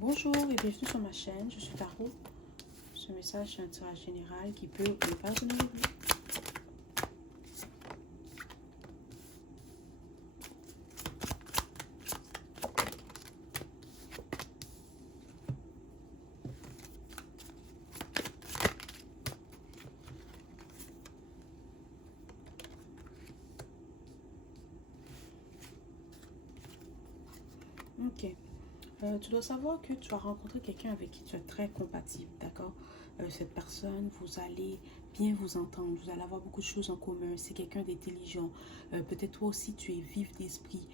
Bonjour et bienvenue sur ma chaîne, je suis Tarot. Ce message est un tirage général qui peut ne pas donner le but. Ok. Tu dois savoir que tu as rencontré quelqu'un avec qui tu es très compatible, d'accord? Cette personne, vous allez bien vous entendre, vous allez avoir beaucoup de choses en commun. C'est quelqu'un d'intelligent. Peut-être toi aussi, tu es vif d'esprit.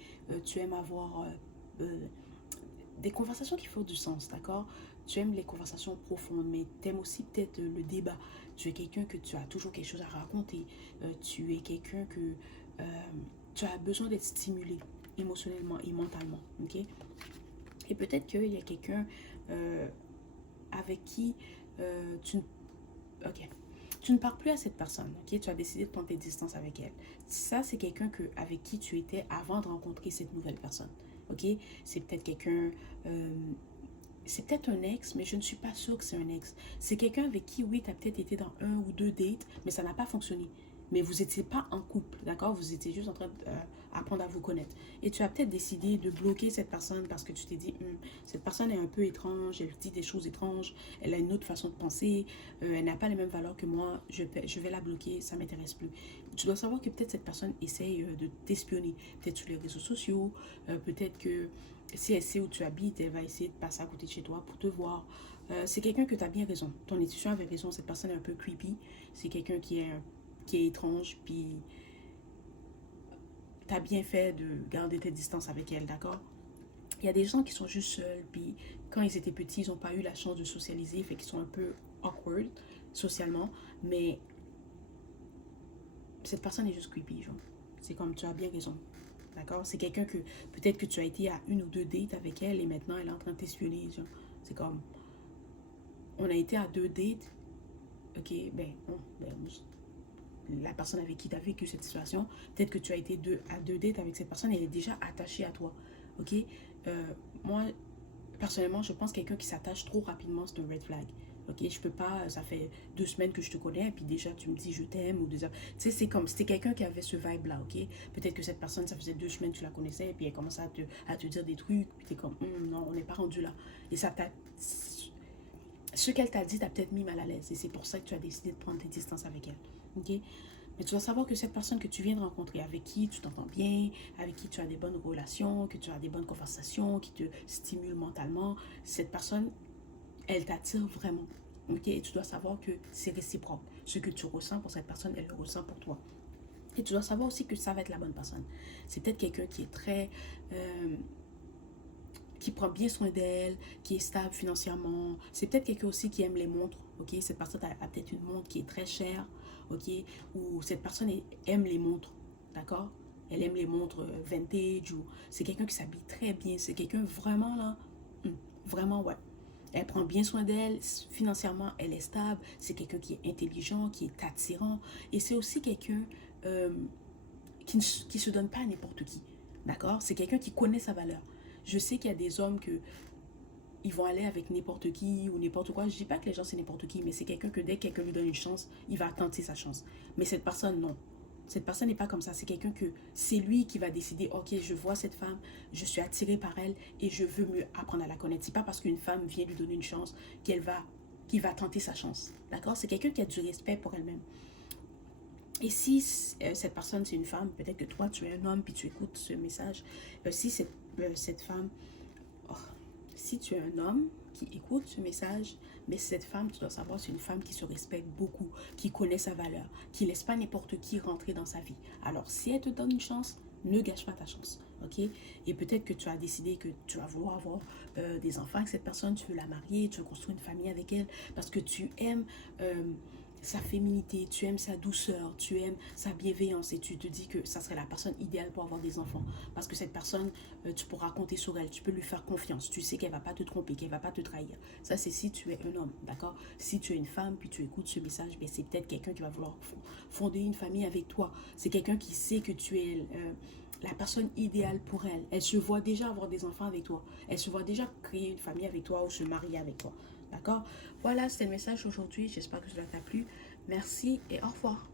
Tu aimes avoir des conversations qui font du sens, d'accord? Tu aimes les conversations profondes, mais tu aimes aussi peut-être le débat. Tu es quelqu'un que tu as toujours quelque chose à raconter. Tu es quelqu'un que euh, tu as besoin d'être stimulé émotionnellement et mentalement, ok? Et peut-être qu'il y a quelqu'un euh, avec qui tu... Ok. Tu ne parles plus à cette personne, ok? Tu as décidé de prendre tes distances avec elle. Ça, c'est quelqu'un avec qui tu étais avant de rencontrer cette nouvelle personne, ok? C'est peut-être quelqu'un... euh, c'est peut-être un ex, mais je ne suis pas sûre que c'est un ex. C'est quelqu'un avec qui, oui, tu as peut-être été dans un ou deux dates, mais ça n'a pas fonctionné. Mais vous n'étiez pas en couple, d'accord? Vous étiez juste en train d'apprendre à vous connaître. Et tu as peut-être décidé de bloquer cette personne parce que tu t'es dit, cette personne est un peu étrange, elle dit des choses étranges, elle a une autre façon de penser, elle n'a pas les mêmes valeurs que moi, je vais la bloquer, ça ne m'intéresse plus. Tu dois savoir que peut-être cette personne essaye de t'espionner, peut-être sur les réseaux sociaux, peut-être que si elle sait où tu habites, elle va essayer de passer à côté de chez toi pour te voir. C'est quelqu'un que tu as bien raison. Ton intuition avait raison. Cette personne est un peu creepy. C'est quelqu'un qui est étrange. Puis tu as bien fait de garder tes distances avec elle, d'accord? Il y a des gens qui sont juste seuls. Puis quand ils étaient petits, ils n'ont pas eu la chance de socialiser. Fait qu'ils sont un peu awkward socialement. Mais cette personne est juste creepy, genre. C'est comme tu as bien raison. D'accord? C'est quelqu'un que peut-être que tu as été à une ou deux dates avec elle et maintenant elle est en train de t'espionner. Genre. C'est comme on a été à deux dates, ok, la personne avec qui tu as vécu cette situation, peut-être que tu as été à deux dates avec cette personne et elle est déjà attachée à toi, ok. Moi, personnellement, je pense que quelqu'un qui s'attache trop rapidement, c'est un red flag. Ok, je peux pas, ça fait 2 semaines que je te connais, et puis déjà tu me dis je t'aime, ou déjà, tu sais, c'est comme, c'était quelqu'un qui avait ce vibe-là, ok. Peut-être que cette personne, ça faisait 2 semaines que tu la connaissais, et puis elle commence à te dire des trucs, puis t'es comme, non, on n'est pas rendu là. Et ça t'a, ce qu'elle t'a dit t'a peut-être mis mal à l'aise, et c'est pour ça que tu as décidé de prendre tes distances avec elle, ok. Mais tu dois savoir que cette personne que tu viens de rencontrer, avec qui tu t'entends bien, avec qui tu as des bonnes relations, que tu as des bonnes conversations, qui te stimulent mentalement, cette personne, elle t'attire vraiment. Ok, et tu dois savoir que c'est réciproque. Ce que tu ressens pour cette personne, elle le ressent pour toi. Et tu dois savoir aussi que ça va être la bonne personne. C'est peut-être quelqu'un qui est très... qui prend bien soin d'elle, qui est stable financièrement. C'est peut-être quelqu'un aussi qui aime les montres. Ok, cette personne a peut-être une montre qui est très chère. Ok, ou cette personne aime les montres. D'accord? Elle aime les montres vintage, ou c'est quelqu'un qui s'habille très bien. C'est quelqu'un vraiment là. Vraiment, ouais. Elle prend bien soin d'elle, financièrement, elle est stable. C'est quelqu'un qui est intelligent, qui est attirant. Et c'est aussi quelqu'un euh, qui se donne pas à n'importe qui. D'accord? C'est quelqu'un qui connaît sa valeur. Je sais qu'il y a des hommes que ils vont aller avec n'importe qui ou n'importe quoi. Je dis pas que les gens c'est n'importe qui, mais c'est quelqu'un que dès que quelqu'un lui donne une chance, il va tenter sa chance. Mais cette personne, non. Cette personne n'est pas comme ça. C'est quelqu'un que c'est lui qui va décider, ok, je vois cette femme, je suis attiré par elle et je veux mieux apprendre à la connaître. C'est pas parce qu'une femme vient lui donner une chance qu'il va tenter sa chance. D'accord? C'est quelqu'un qui a du respect pour elle-même. Et si cette personne, c'est une femme, peut-être que toi, tu es un homme, puis tu écoutes ce message. Si cette femme, oh, si tu es un homme qui écoute ce message, mais cette femme, tu dois savoir, c'est une femme qui se respecte beaucoup, qui connaît sa valeur, qui ne laisse pas n'importe qui rentrer dans sa vie. Alors, si elle te donne une chance, ne gâche pas ta chance, ok? Et peut-être que tu as décidé que tu vas vouloir avoir des enfants avec cette personne, tu veux la marier, tu veux construire une famille avec elle, parce que tu aimes sa féminité, tu aimes sa douceur, tu aimes sa bienveillance et tu te dis que ça serait la personne idéale pour avoir des enfants. Parce que cette personne, tu pourras compter sur elle, tu peux lui faire confiance, tu sais qu'elle va pas te tromper, qu'elle va pas te trahir. Ça, c'est si tu es un homme, d'accord? Si tu es une femme, puis tu écoutes ce message, ben, c'est peut-être quelqu'un qui va vouloir fonder une famille avec toi. C'est quelqu'un qui sait que tu es la personne idéale pour elle. Elle se voit déjà avoir des enfants avec toi. Elle se voit déjà créer une famille avec toi ou se marier avec toi. D'accord? Voilà, c'était le message aujourd'hui. J'espère que cela t'a plu. Merci et au revoir.